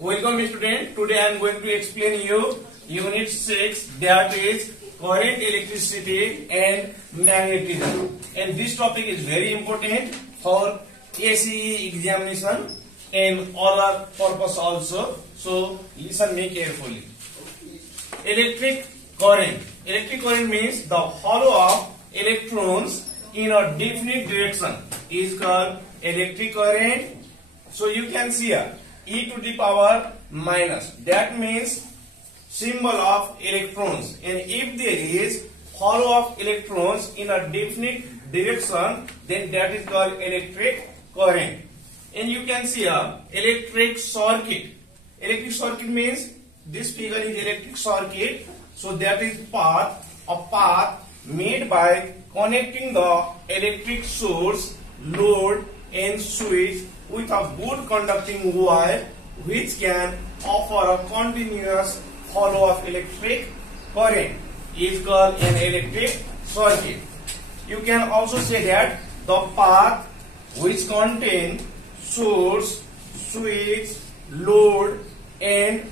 Welcome student. Today I am going to explain you unit 6, that is current, electricity and magnetism. And this topic is very important for ACE examination and other purpose also. So listen me carefully. Electric current. Electric current means the flow of electrons in a definite direction is called electric current. So you can see here e to the power minus, that means symbol of electrons, and if there is flow of electrons in a definite direction, then that is called electric current. And you can see here electric circuit. Electric circuit means this figure is electric circuit. So that is a path made by connecting the electric source, load and switch with a good conducting wire which can offer a continuous flow of electric current is called an electric circuit. You can also say that the path which contain source, switch, load and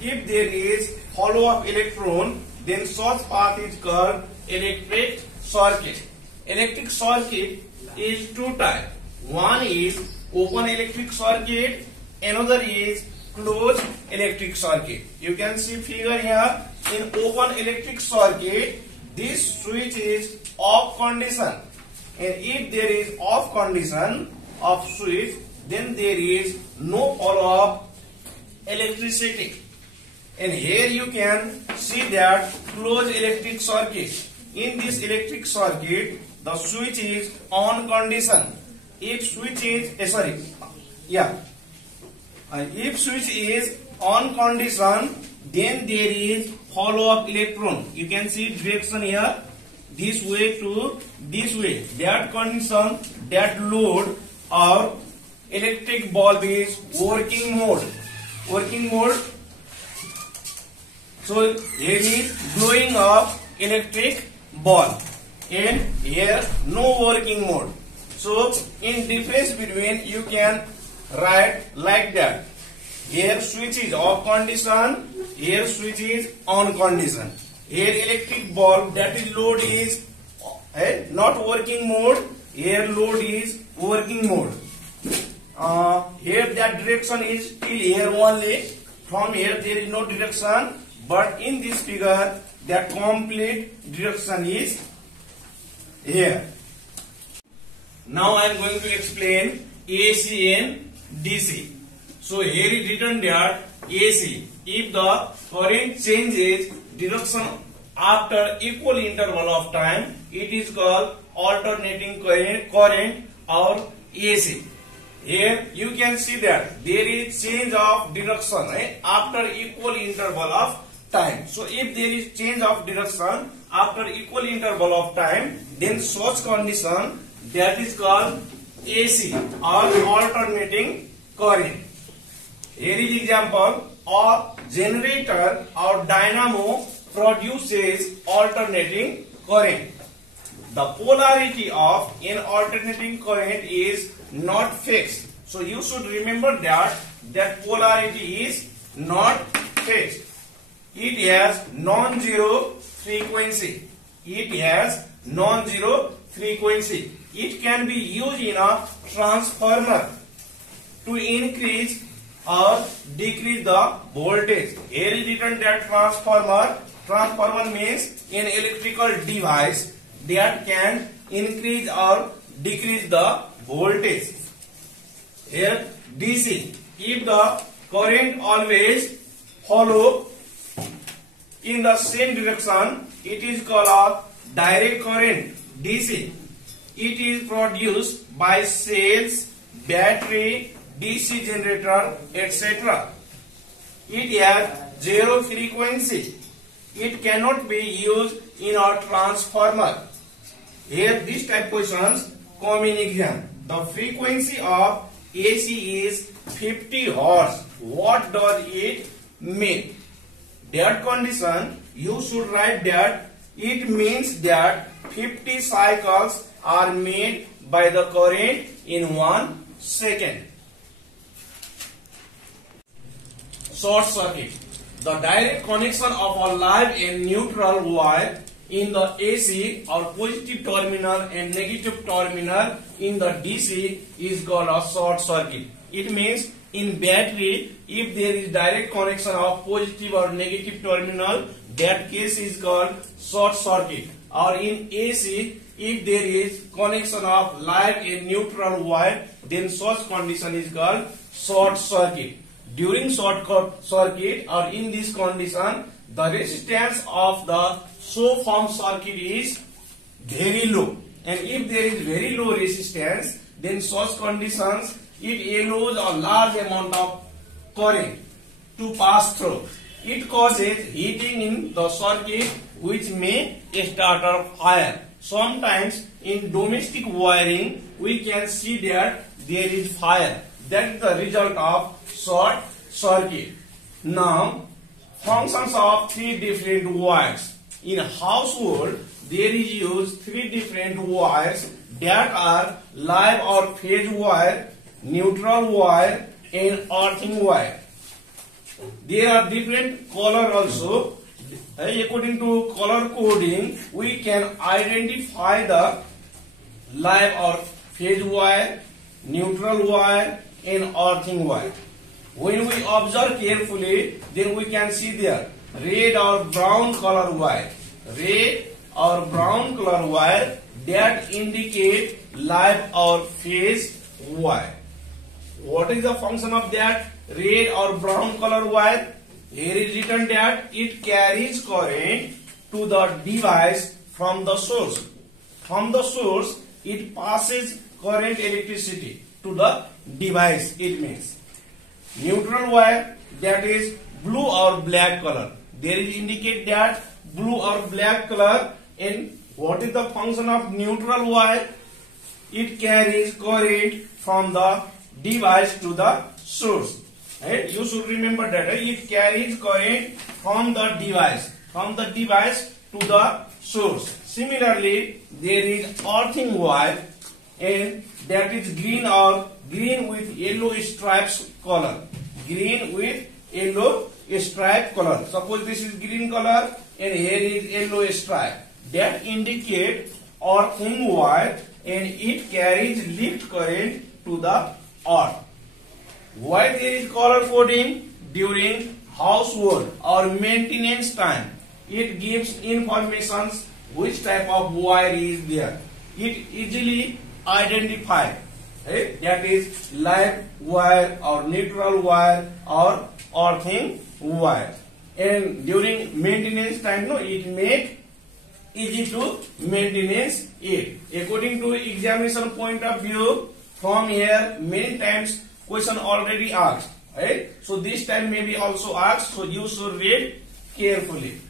if there is flow of electron, then such path is called electric circuit. Electric circuit is two types. One is open electric circuit, another is closed electric circuit. You can see figure here. In open electric circuit, this switch is off condition, and if there is off condition of switch, then there is no flow of electricity. And here you can see that closed electric circuit. In this electric circuit, the switch is on condition. If switch is if switch is on condition, then there is flow of electron. You can see direction here, this way to this way. That condition, that load or electric bulb is working mode. Working mode. So here is glowing of electric bulb, and here no working mode. So in difference between, you can write like that. Here switch is off condition, here switch is on condition. Here electric bulb, that is load is not working mode, here load is working mode. Here that direction is till here only. From here there is no direction, but in this figure that complete direction is here. Now I am going to explain AC and DC. So here is written that AC, if the current changes direction after equal interval of time, it is called alternating current or AC. Here you can see that there is change of direction after equal interval of time. So if there is change of direction after equal interval of time, then such condition, that is called AC or alternating current. Here is example. A generator or dynamo produces alternating current. The polarity of an alternating current is not fixed. So you should remember that polarity is not fixed. It has non-zero frequency. It has non-zero frequency. It can be used in a transformer to increase or decrease the voltage. Here is written that transformer means an electrical device that can increase or decrease the voltage. Here DC, if the current always follow in the same direction, it is called a direct current, DC. It is produced by cells, battery, DC generator, etc. It has zero frequency. It cannot be used in a transformer. Here these type questions come in exam. The frequency of AC is 50 Hz. What does it mean? That condition, you should write that it means that 50 cycles are made by the current in 1 second. short circuit. The direct connection of a live and neutral wire in the AC or positive terminal and negative terminal in the DC is called a short circuit. It means in battery, if there is direct connection of positive or negative terminal, that case is called short circuit. Or in AC, if there is connection of live and neutral wire, then such condition is called short circuit. During short circuit or in this condition, the resistance of the so formed circuit is very low. And if there is very low resistance, then such conditions it allows a large amount of current to pass through. It causes heating in the circuit which may start a fire. Sometimes in domestic wiring we can see that there is fire. That is the result of short circuit. Now, functions of three different wires. In household, there is used three different wires that are live or phase wire, neutral wire, and earthing wire. There are different color also. According to color coding, we can identify the live or phase wire, neutral wire, and earthing wire. When we observe carefully, then we can see there red or brown color wire. Red or brown color wire that indicate live or phase wire. What is the function of that red or brown color wire? Here is written that it carries current to the device from the source. From the source, it passes current electricity to the device. It means neutral wire, that is blue or black color. There is indicate that blue or black color. And what is the function of neutral wire? It carries current from the device to the source. Right? You should remember that it carries current from the device to the source. Similarly, there is earthing wire, and that is green with yellow stripes color. Green with yellow stripe color. Suppose this is green color and here is yellow stripe. That indicate earthing wire, and it carries lift current to the earth. Why there is color coding? During household or maintenance time, it gives information which type of wire is there. It easily identifies. Right? That is live wire or neutral wire or earthing wire. And during maintenance time, it make easy to maintenance it. According to examination point of view, from here many times question already asked, right? So this time may be also asked, so you should read carefully.